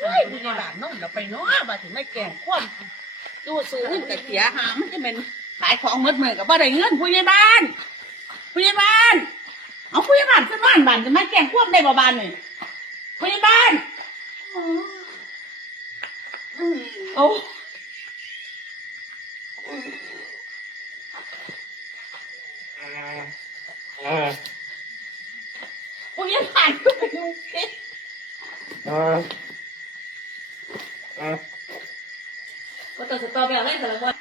เฮ้ยพยาบาลโน่นเราไปเนาะมาถึงไม่แก่งคว่ำตู้ซื้อเงินกับเสียหามันจะเป็นขายของหมดเมือกับบ่ได้เงินผู้ใหญ่บ้านผู้ใหญ่บ้านเอาผู้ใหญ่บ้านขึ้นบ้านบ้านจะไมาแก่งคว่ำได้บ่บ้านนี่ผู้ใหญ่บ้านโอ้ผู้ใหญ่บ้านก็ไปดูสิ ก็ต้องสตอไปอะไรแต่ละคน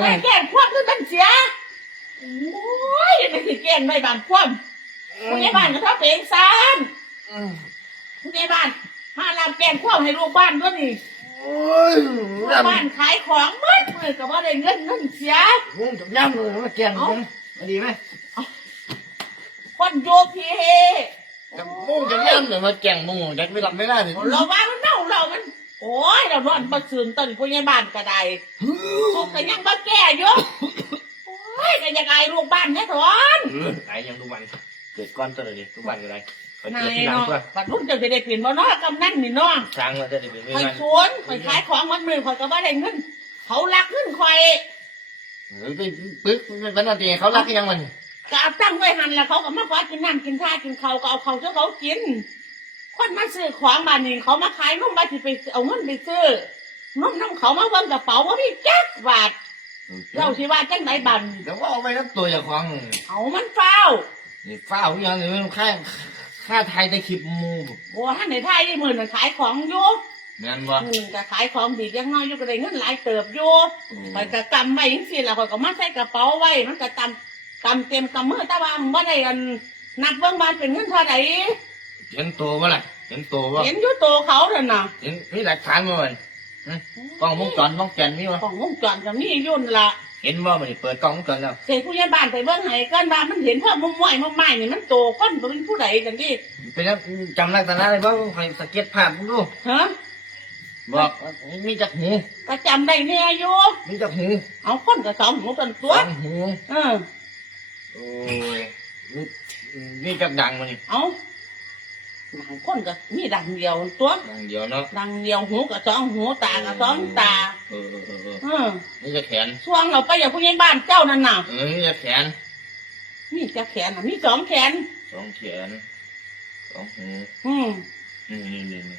ไม่แก่งคว่ำขึ้นบันเสียโอ้ยไปสิแก่งไม่บานคว่ำผู้ใหญ่บ้านก็ทับเองซานผู้ใหญ่บ้านมาลำแก่งคว่ำให้ลูกบ้านด้วยนี่ลูกบ้านขายของหมืดมือก็บ่ได้เงินเงินเสีย มึงจับย่ำเลยมาแกงมึงดีไหมคนโยพีเฮ จับมึงจับย่ำเลยมาแกงมึงจับไม่หลับไม่ได้เลย เราว่ามันเน่าเรามัน โอ้ยเรานอนประซึนตอนผู้ใหญ่บ้านก็ได้ลูกก็ยังมาแก่อยู่โอ้ยก็ยังไงลูกบ้านเนี่ยถอนไหนยังดูมันเกิดก้อนตัวเลยทุกวันอะไรไปนาเกิดยที่หลังเนาะตัวบัดรุ่นจะไปได้เปลี่ยนบ่เนาะกำนันนี่เนาะช้างมันจะได้เป็นไม่คอยมันสวนคอยขายของมันมือคอยก็บ่ได้เงินเขารักเงินคอยหรือไปปึ๊กเป็นอะไรเขารักยังมันก็เอาตั้งไว้หันแล้วเขาก็มาขอกินน้ำกินท่ากินเขาวก็เอาเขาเจ้าเขากิน คนมาซื้อของบ้านนี่เขามาขายนุ่มมาสิไปเอาเงินไปซื้อนุ่มน้ำเขามาเบิ่งกระเป๋าว่าพี่จักบาทเราสิว่าจังไหนบันเดี๋ยวว่าเอาไปนับตัวอย่างของเอามันเฝ้านี่ฝ้าอย่างนี้มันค่าค่าไทยได้คลิปมูโอ้ท่านในไทยยี่หมื่นน่ะขายของอยู่งานบ่อืมก็ขายของดียังน้อยอยู่ก็ได้เงินหลายเติบอยู่ไปก็กำไว้ยังสิแล้วก็มาใส่กระเป๋าไว้มันก็ตำตำเต็มกำมือแต่ว่าบ่ได้อันนับเบิ่งบานเป็นเงินเท่าไหร่ เห็นตัวบ่ล่ะเห็นตัวบ่เห็นอยู่โตวเขาเด้อน่ะเห็นมีหลักฐานบ่มันกล้องวงจรต้องแกนมีบ่ของวงจรก็มีอยู่นั่นล่ะเห็นบ่มันเปิดกล้องวงจรแล้วเสกผู้ใหญ่บ้านไปเบิ่งให้กันว่ามันเห็นเพิ่มมุมม้อยมุมไม้นี่มันโตคนบ่เป็นผู้ใดจังซี่เป็นแล้วจำลักษณะอะไรบ้างใครสเก็ตภาพมึงดูฮะบอกมีจักหูก็จำได้แน่อยู่มีจักหูเอาคนก็สองหูกันตัวสองหูเออโอ้ยมีมีจักดังมานี่เอา บางคนก็มีดังเดียวตัว ดังเดียวเนาะดังเดียวหูกับสองหูตากับสองตา เออเออเออเออเออมีจักแขนช่วงเราไปอย่างผู้ใหญ่บ้านเจ้านั่นน่ะเออมีจักแขนมีจะแขนน่ะมีสองแขน สองแขนสองหูอืมนี่นี่นี่นี่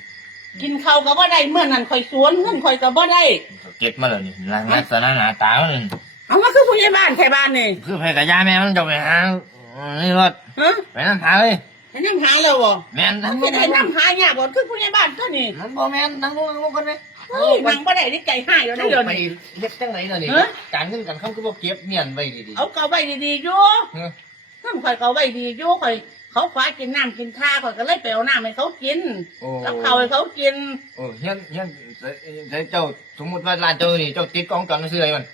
กินข้าวก็บ่ได้เมื่อนั้นข่อยสวนเงินข่อยก็บ่ได้สเก็ตมาแล้วนี่ลักษณะหน้าตามันเอามาคือผู้ใหญ่บ้านใช่บ้านนี่คือไปกับยาแม่มันจะไปหานี่รถฮะไปนั่งหาเลย ให้นั่งหาแล้วบ่แม่นนั่งไม่ได้นั่งหาเนี่ยบ่คือผู้ใหญ่บ้านตัวนี้นั่งบ่แม่นนั่งลงนั่งลงกันไหมเฮ้ยนั่งบ่ได้นี่ใจหายแล้วนะเจ้าเดี๋ยวไปนี้ เฮ็ดจังไหนล่ะนี่ฮะ การเงินการคำคือบ่เก็บเมียนไว้ดีเอาเก่าไว้ดีๆอยู่ๆเออเงินข่อยเก่าไว้ดีอยู่ข่อยเขาขวากินน้ำกินท่าข่อยก็เลยไปเอาน้ำให้เขากินโอ้กับข้าวให้เขากิน โอ้เฮียนเฮียนใส่ใส่เจ้าสมมุติว่าร้านเจ้านี่เจ้าติดกล้องจรซื้ออะไรมัน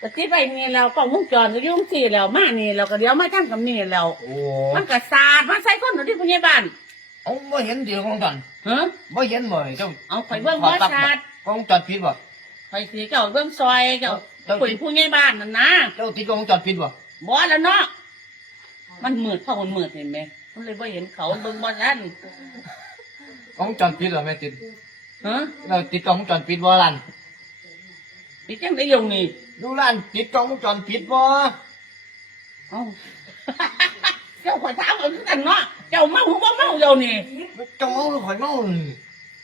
ก็ที่ไปนี่แล้วกล้องวงจรก็อยุ่จังสี่แล้วมานี่แล้วก็เดี๋ยวมาทั้งกับนี่แล้วโอ้มันก็สาดมาใส่คนอยู่ที่ผู้ใหญ่บ้านเอาบ่เห็นเดียวกล้องจรฮะบ่เห็นบ่เจ้าเอาข่อยเบิ่งบ่สาดกล้องจรปิดบ่ข่อยสิเจ้าเบิ่งซอยเจ้าเจ้าคุยผู้ใหญ่บ้านนั่นนะเจ้าติดกล้องจรปิดบ่บ่แล้วเนาะมันมืดเพราะมันมืดเห็นไหมมันเลยบ่เห็นเขาเบิ่งบ่ทันกล้องจรปิดเหรอแม่ติดฮะเราติดกล้องจรปิดบ่ร้า นอีจังได้อยู่นี่ดูร้านติดกล้องจรปิดบ่เอ้า เจ้าข่อยถามเอาคือกันเนาะ เจ้าเมาหรือบ่เมาเดี๋ยวนี้เจ้าเมาหรือข่อยเมานี่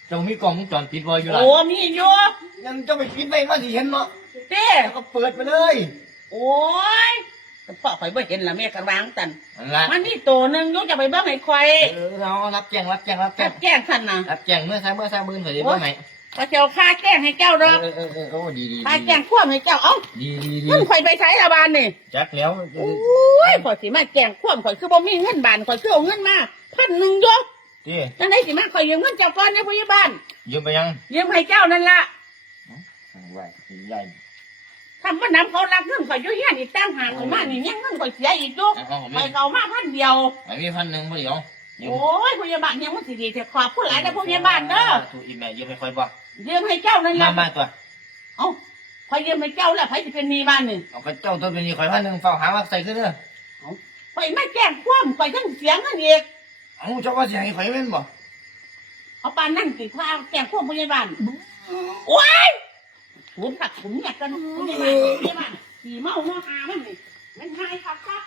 เจ้ามีกล้องจรปิดบ่อยู่ร้านโอ้มีอยู่ยังเจ้าไปปิดไว้มาสิเห็นเนาะเต้แล้วก็เปิดไปเลยโอ้ยแต่พ่อข่อยบ่เห็นละแม่กระวางตันนั่นล่ะมันนี่ตัวหนึงอยกจะไปเบิ่งให้ข่อยเออเรารับแจ้งรับแจ้งรับแก้แจ้งแก้งท่านน่ะรับแจ้งเมื่อซ้ายเมื่อซ้ายมื่นข่อยได้บ่ไห นพระเจ้าค่าแก้งให้เจ้าเอเด้ออเออเออโอ้ดีดีค่าแก้งควมให้เจ้าเอ้าดีดีดีเงินข่อยไปใช้ละบานนี่จักแล้วโอ้ยข่อยสิมาแก้งควมข่อยคือบ่มีเงินบานข่อยคือเอาเงินมาพันหนึ่งอยกที่จังได๋สิมาข่อยยืมเงินเจ้าก่อนในผู้ใหญ่บ้านยืมไปยังยืมให้เจ้านั่นล่ะไหวใหญ่ทำว่านำเขารักเงินข่อยอยู่เฮียนอีกตั้งหากข่อยมานี่ยังเงินข่อยเสียอีกอยู่เอาเอาข่อยก็เอามาพันเดียวไม่มีพันหนึ่งพอดีเอา ยืมโอ้ยผู้ใหญ่บ้านยังมันสิดีแต่ขอบผู้หลายแต่ผู้ใหญ่บ้านเด้อถูกอีแม่ยืมไปค่อยบ่ยืมให้เจ้านั่นมาล่ะมาตัวเอ้าข่อยยืมให้เจ้าแล้วไผสิเป็นหนี้บ้านนี่เอากระเจ้าตัวเป็นยี่ข่อยพันหนึ่งเฝ้าหาว่าใส่ขึ้นเด้อข่อยมาแจ้งความข่อยทั้งเสียงเงินอีกเอาเจ้าว่าสิให้ข่อยแม่นบ่ขเอาปานนั่งติดข้าวแกงพวกพยาบาลโอ้ยผมขัดผมอยากกันพยาบาลพยาบาลขี่เมาเนาะหามันนี่มันหายครับครับ